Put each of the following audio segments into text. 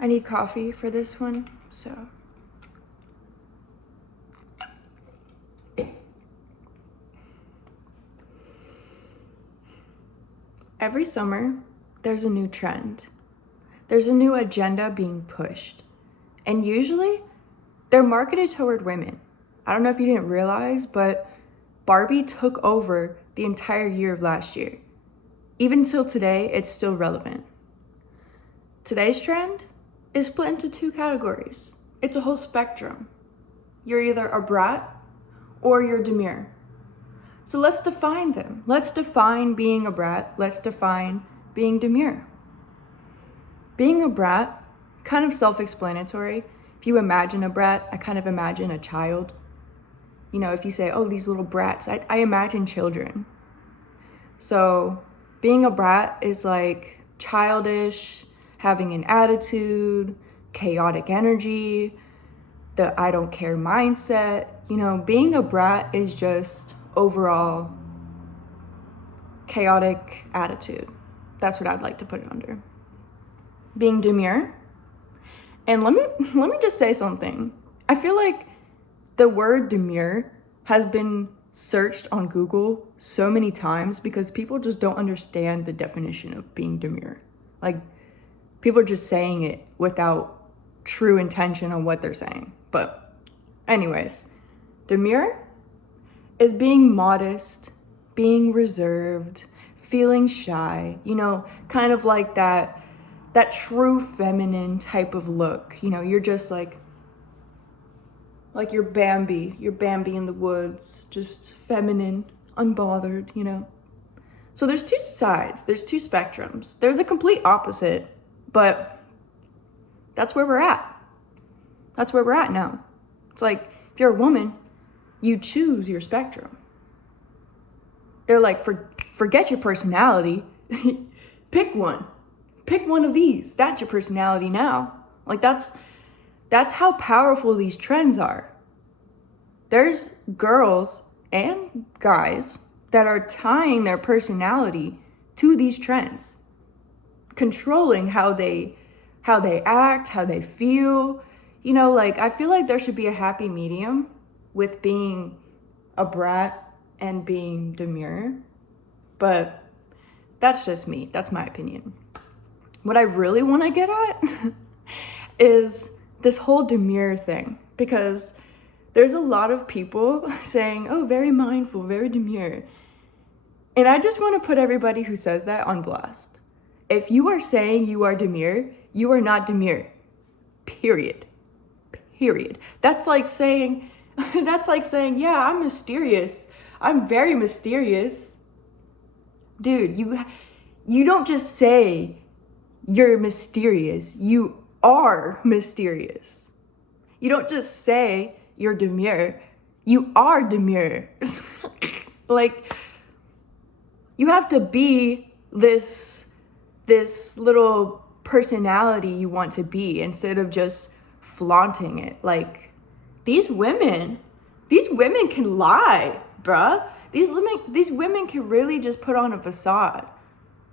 I need coffee for this one, so. Every summer, there's a new trend. There's a new agenda being pushed. And usually, they're marketed toward women. I don't know if you didn't realize, but Barbie took over the entire year of last year. Even till today, it's still relevant. Today's trend is split into two categories. It's a whole spectrum. You're either a brat or you're demure. So let's define them. Let's define being a brat. Let's define being demure. Being a brat, kind of self-explanatory. If you imagine a brat, I kind of imagine a child. You know, if you say, oh, these little brats, I imagine children. So being a brat is like childish, having an attitude, chaotic energy, the I don't care mindset. You know, being a brat is just overall chaotic attitude. That's what I'd like to put it under. Being demure. And let me just say something. I feel like the word demure has been searched on Google so many times because people just don't understand the definition of being demure. Like, people are just saying it without true intention on what they're saying. But anyways, demure is being modest, being reserved, feeling shy, you know, kind of like that true feminine type of look. You know, you're just like you're Bambi in the woods, just feminine, unbothered, you know. So there's two sides, there's two spectrums. They're the complete opposite, but that's where we're at. That's where we're at now. It's like, if you're a woman, you choose your spectrum. They're like, forget your personality, pick one. Pick one of these. That's your personality now. Like, that's how powerful these trends are. There's girls and guys that are tying their personality to these trends, controlling how they act, how they feel. You know, like, I feel like there should be a happy medium with being a brat and being demure, but that's just me. That's my opinion. What I really want to get at is this whole demure thing, because there's a lot of people saying, oh, very mindful, very demure. And I just want to put everybody who says that on blast. If you are saying you are demure, you are not demure. Period. That's like saying, yeah, I'm mysterious. I'm very mysterious. Dude, you don't just say you're mysterious. You are mysterious. You don't just say you're demure. You are demure. Like, you have to be this little personality you want to be instead of just flaunting it. Like, these women can lie, bruh. These women can really just put on a facade.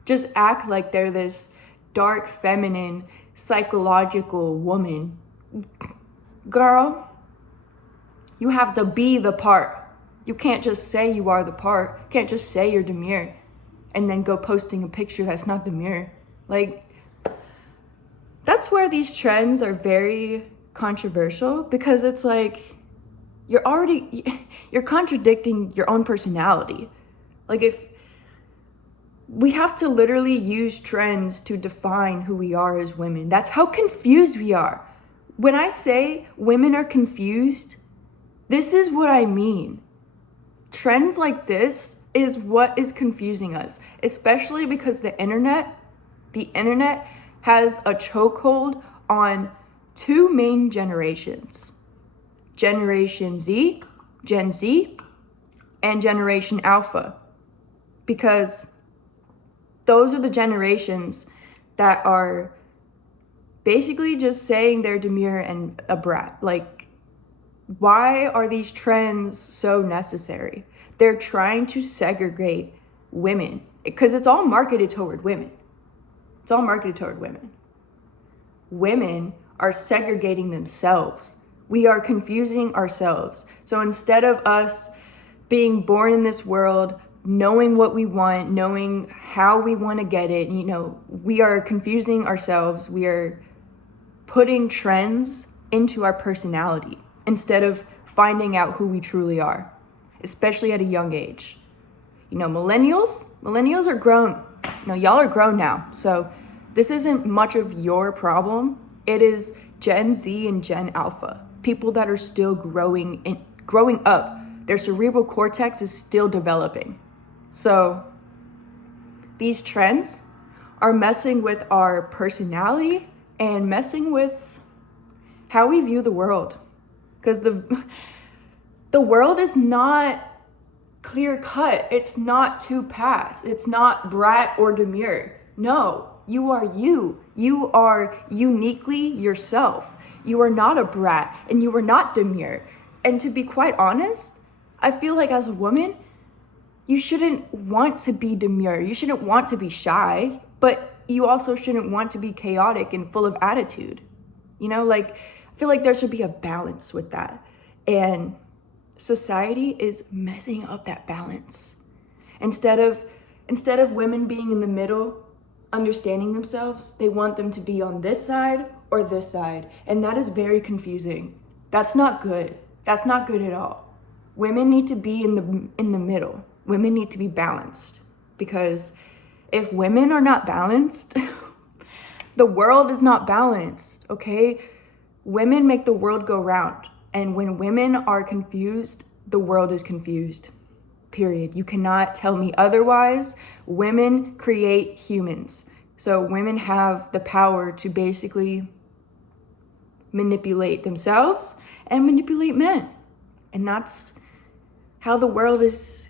Just act like they're this dark, feminine, psychological woman. Girl, you have to be the part. You can't just say you are the part. You can't just say you're demure and then go posting a picture that's not demure. Like, that's where these trends are very controversial, because it's like, you're contradicting your own personality. Like, if we have to literally use trends to define who we are as women. That's how confused we are. When I say women are confused, this is what I mean. Trends like this is what is confusing us, especially because the internet has a chokehold on two main generations. Generation Z, Gen Z, and Generation Alpha. Because those are the generations that are basically just saying they're demure and a brat. Like, why are these trends so necessary? They're trying to segregate women because it's all marketed toward women. It's all marketed toward women. women are segregating themselves. We are confusing ourselves. So instead of us being born in this world, knowing what we want, knowing how we want to get it, we are confusing ourselves. We are putting trends into our personality instead of finding out who we truly are, especially at a young age. Millennials are grown. Y'all are grown now. So this isn't much of your problem. It is Gen Z and Gen Alpha, people that are still growing up. Their cerebral cortex is still developing. So these trends are messing with our personality and messing with how we view the world. Because the world is not clear cut. It's not two paths. It's not Brat or Demure. No, you are you. You are uniquely yourself. You are not a Brat and you are not Demure. And to be quite honest, I feel like as a woman, you shouldn't want to be demure. You shouldn't want to be shy, but you also shouldn't want to be chaotic and full of attitude. I feel like there should be a balance with that. And society is messing up that balance. Instead of women being in the middle, understanding themselves, they want them to be on this side or this side. And that is very confusing. That's not good. That's not good at all. Women need to be in the middle. Women need to be balanced, because if women are not balanced, the world is not balanced, okay? Women make the world go round. And when women are confused, the world is confused, period. You cannot tell me otherwise. Women create humans. So women have the power to basically manipulate themselves and manipulate men. And that's how the world is,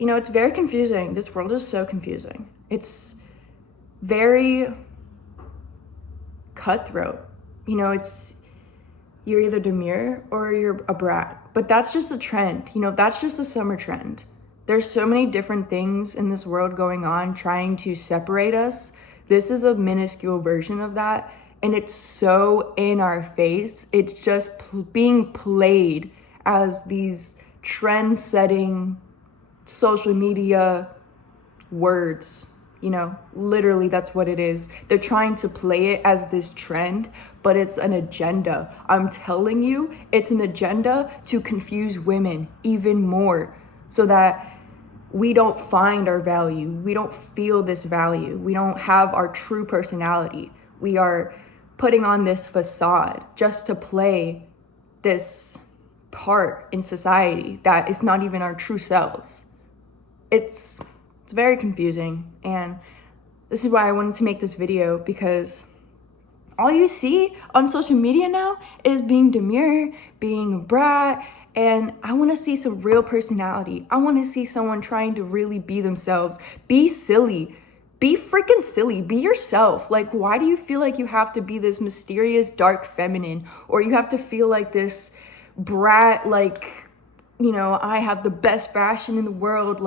it's very confusing. This world is so confusing. It's very cutthroat. You're either demure or you're a brat. But that's just a trend. That's just a summer trend. There's so many different things in this world going on trying to separate us. This is a minuscule version of that. And it's so in our face. It's just being played as these trend-setting social media words. Literally that's what it is. They're trying to play it as this trend, but it's an agenda. I'm telling you, it's an agenda to confuse women even more so that we don't find our value. We don't feel this value. We don't have our true personality. We are putting on this facade just to play this part in society that is not even our true selves. It's very confusing, and this is why I wanted to make this video, because all you see on social media now is being demure, being a brat, and I want to see some real personality. I want to see someone trying to really be themselves. Be silly. Be freaking silly. Be yourself. Why do you feel like you have to be this mysterious dark feminine, or you have to feel like this brat, I have the best fashion in the world?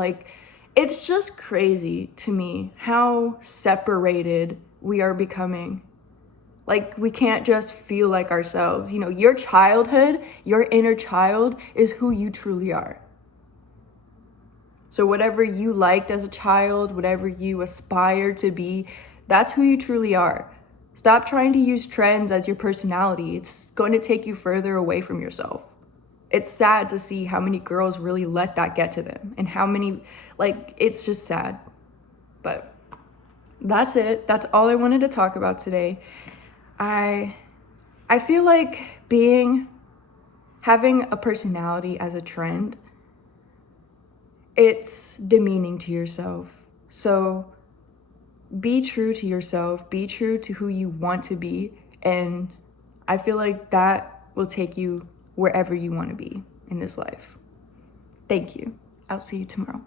It's just crazy to me how separated we are becoming. We can't just feel like ourselves. Your childhood, your inner child is who you truly are. So whatever you liked as a child, whatever you aspire to be, that's who you truly are. Stop trying to use trends as your personality. It's going to take you further away from yourself. It's sad to see how many girls really let that get to them, and how many, it's just sad. But that's it. That's all I wanted to talk about today. I feel like having a personality as a trend, it's demeaning to yourself. So be true to yourself, be true to who you want to be, and I feel like that will take you wherever you want to be in this life. Thank you. I'll see you tomorrow.